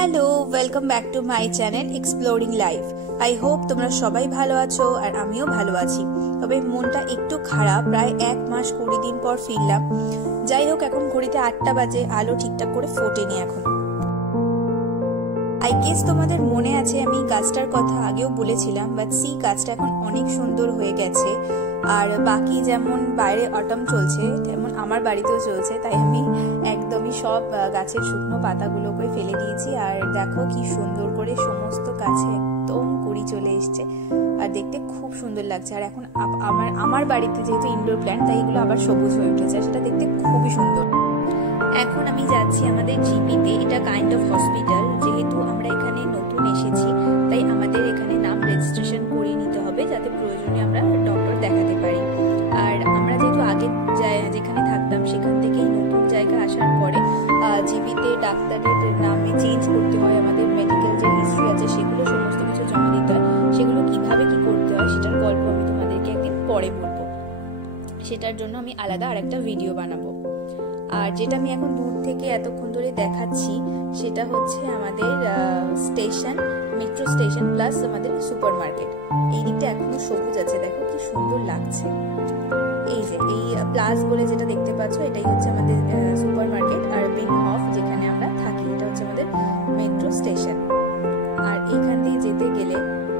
Hello, welcome back to my channel exploring life. I hope তোমরা সবাই ভালো আছো আর আমিও ভালো আছি। তবে মনটা একটু খারাপ, প্রায় 1 মাস 20 দিন পর ফিরলাম। যাই হোক, এখন ঘড়িতে 8টা বাজে, আলো ঠিকঠাক করে ফোটেনি এখন। আই গেস তোমাদের মনে আছে আমি গাছটার কথা আগেও বলেছিলাম, বাট সি গাছটা এখন অনেক সুন্দর হয়ে গেছে। আর বাকি যেমন বাইরে অটম চলছে তেমন আমার বাড়িতেও চলছে, তাই আমি একদমই সব গাছের শুকনো পাতাগুলো করে ফেলে দিয়েছি। আর দেখো কি সুন্দর করে সমস্ত গাছে একদম কুড়ি চলে এসছে আর দেখতে খুব সুন্দর লাগছে। আর এখন আমার বাড়িতে যেহেতু ইনডোর প্ল্যান্ট, তাই এগুলো আবার সবুজ হয়ে উঠেছে, সেটা দেখতে খুবই সুন্দর। এখন আমি যাচ্ছি আমাদের জিপিতে, এটা কাইন্ড অফ হসপিটাল। যেহেতু আমরা এখানে নতুন এসেছি, তাই আমাদের এখানে নাম রেজিস্ট্রেশন করিয়ে নিতে হবে, যাতে প্রয়োজনে আমরা ডক্টর দেখাতে পারি। আর আমরা যেহেতু আগে যেখানে থাকতাম সেখান থেকেই নতুন জায়গা আসার পরে জিপিতে ডাক্তারের নামে চেঞ্জ করতে হয়। আমাদের মেডিকেল যে হিস্ট্রি আছে সেগুলো সমস্ত কিছু জমা দিতে হয়। সেগুলো কিভাবে কি করতে হয় সেটার গল্প আমি তোমাদেরকে একদিন পরে বলবো। সেটার জন্য আমি আলাদা আরেকটা ভিডিও বানাবো। আর যেটা আমি এখন দূর থেকে এতক্ষণ ধরে দেখাচ্ছি সেটা হচ্ছে আমাদের স্টেশন, মেট্রো স্টেশন প্লাস আমাদের সুপার মার্কেট। এই দিকটা এখনো সবুজ আছে, দেখো কি সুন্দর লাগছে। এই যে এই প্লাস বলে যেটা দেখতে পাচ্ছ, এটাই হচ্ছে আমাদের সুপার মার্কেট। আর বিংহফ যেখানে আমরা থাকি, এটা হচ্ছে আমাদের মেট্রো স্টেশন। আর এখান দিয়ে যেতে গেলে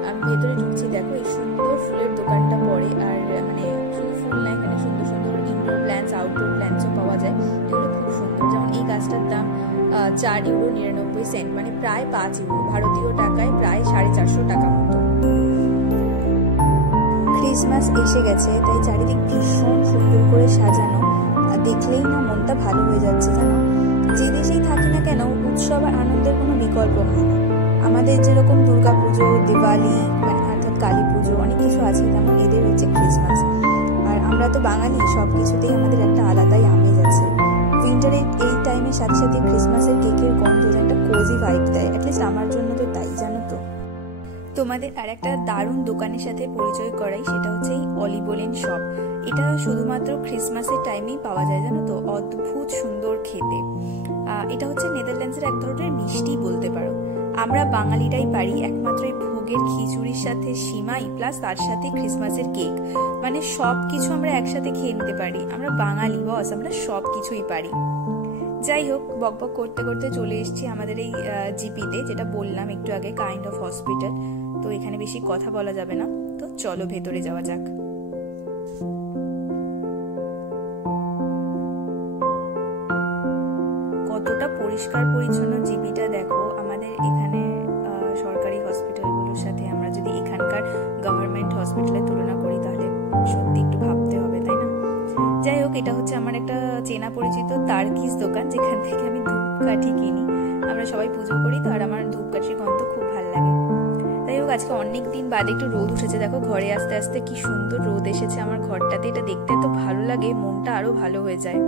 আমি ভেতরে ঢুকছি, দেখো এই সুন্দর ফুলের দোকানটা পড়ে। আর মানে শুধু ফুল না, এখানে সুন্দর সুন্দর ইনডোর প্ল্যান্টস, আউটডোর প্ল্যান্টসও পাওয়া যায়, এগুলো খুব সুন্দর। যেমন এই গাছটার দাম 4.99 ইউরো, মানে প্রায় 5 ইউরো, ভারতীয় টাকায় প্রায় 450 টাকা মতো। ক্রিসমাস এসে গেছে, তাই চারিদিক ভীষণ সুন্দর করে সাজানো, আর দেখলেই না মনটা ভালো হয়ে যাচ্ছে। জানো, যে দেশেই থাকি না কেন, উৎসব আর আনন্দের কোনো বিকল্প হয় না। আমাদের যেরকম দুর্গাপুজো, দিওয়ালি, মানে অর্থাৎ কালী পুজো, অনেক কিছু আছে, তেমন এদের হচ্ছে ক্রিসমাস। আর আমরা তো বাঙালি, সব কিছুতেই আমাদের একটা আলাদাই আমেজ আছে। উইন্টারের এই টাইমের সাথে সাথে ক্রিসমাসের কেকের গন্ধ একটা কোজি ভাইব দেয়, অ্যাটলিস্ট আমার জন্য তো তাই। জানো তো, তোমাদের আর একটা দারুণ দোকানের সাথে পরিচয় করাই, সেটা হচ্ছে এই অলিবোলেন শপ। এটা শুধুমাত্র ক্রিসমাসের টাইমেই পাওয়া যায়, জানো তো, অদ্ভুত সুন্দর খেতে। এটা হচ্ছে নেদারল্যান্ডসের এক ধরনের মিষ্টি বলতে পারো। আমরা বাঙালিরাই পারি একমাত্র এই ভোগের খিচুড়ির সাথে সিমাই প্লাস তার সাথে ক্রিসমাসের কেক, মানে সব কিছু আমরা একসাথে খেয়ে নিতে পারি। আমরা বাঙালি বস, আমরা সব কিছুই পারি। যাই হোক, বকবক করতে করতে চলে এসেছি আমাদের এই জিপিতে, যেটা বললাম একটু আগে, কাইন্ড অফ হসপিটাল। তো এখানে বেশি কথা বলা যাবে না, তো চলো ভেতরে যাওয়া যাক। কতটা পরিষ্কার পরিচ্ছন্ন জিপিটা দেখো। আমাদের এখানে সরকারি হসপিটালগুলোর সাথে আমরা যদি এখানকার গভর্নমেন্ট হসপিটালের তুলনা করি, তাহলে সত্যি একটু ভাবতে হবে, তাই না? যাই হোক, এটা হচ্ছে আমার একটা চেনা পরিচিত তার্কিস দোকান, যেখান থেকে আমি ধূপকাঠি কিনি। আমরা সবাই পুজো করি তো, আর আমার ধূপকাঠির গন্ধ খুব ভালো লাগে। যাই হোক, আজকে অনেক দিন বাদে একটু রোদ উঠেছে, দেখো ঘরে আসতে আসতে কি সুন্দর রোদ এসেছে আমার ঘরটাতে। এটা দেখতে এত ভালো লাগে, মনটা আরো ভালো হয়ে যায়।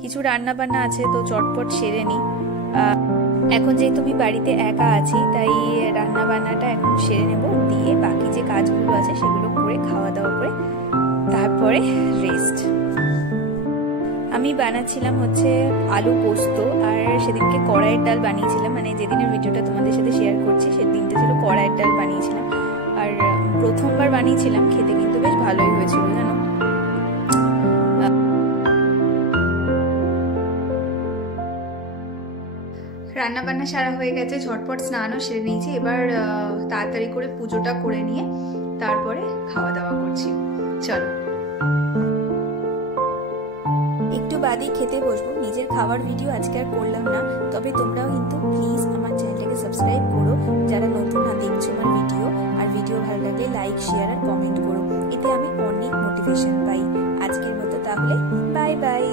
কিছু রান্না বান্না আছে, তো চটপট সেরে নি। এখন যেহেতু আমি বাড়িতে একা আছি, তাই রান্না বান্নাটা এখন সেরে নেব, দিয়ে বাকি যে কাজগুলো আছে সেগুলো করে খাওয়া দাওয়া করে তারপরে রেস্ট। আমি বানাচ্ছিলাম হচ্ছে আলু পোস্ত, আর সেদিনকে কড়াইয়ের ডাল বানিয়েছিলাম। মানে যেদিনের ভিডিওটা তোমাদের সাথে শেয়ার করছি সেদিনটা ছিল কড়াইয়ের ডাল বানিয়েছিলাম। আর প্রথমবার বানিয়েছিলাম, খেতে কিন্তু বেশ ভালোই হয়েছিল, জানো। রান্না বান্না সারা হয়ে গেছে, ঝটপট স্নানও সেরে নিয়েছি। এবার তাড়াতাড়ি করে পুজোটা করে নিয়ে তারপরে খাওয়া দাওয়া করছি। চলো, একটু বাদেই খেতে বসবো। নিজের খাওয়ার ভিডিও আজকে আর করলাম না, তবে তোমরাও কিন্তু প্লিজ আমার চ্যানেলটাকে সাবস্ক্রাইব করো, যারা নতুন না দেখছো আমার ভিডিও। আর ভিডিও ভালো লাগলে লাইক, শেয়ার আর কমেন্ট করো, এতে আমি অনেক মোটিভেশন পাই। আজকের মতো তাহলে বাই বাই।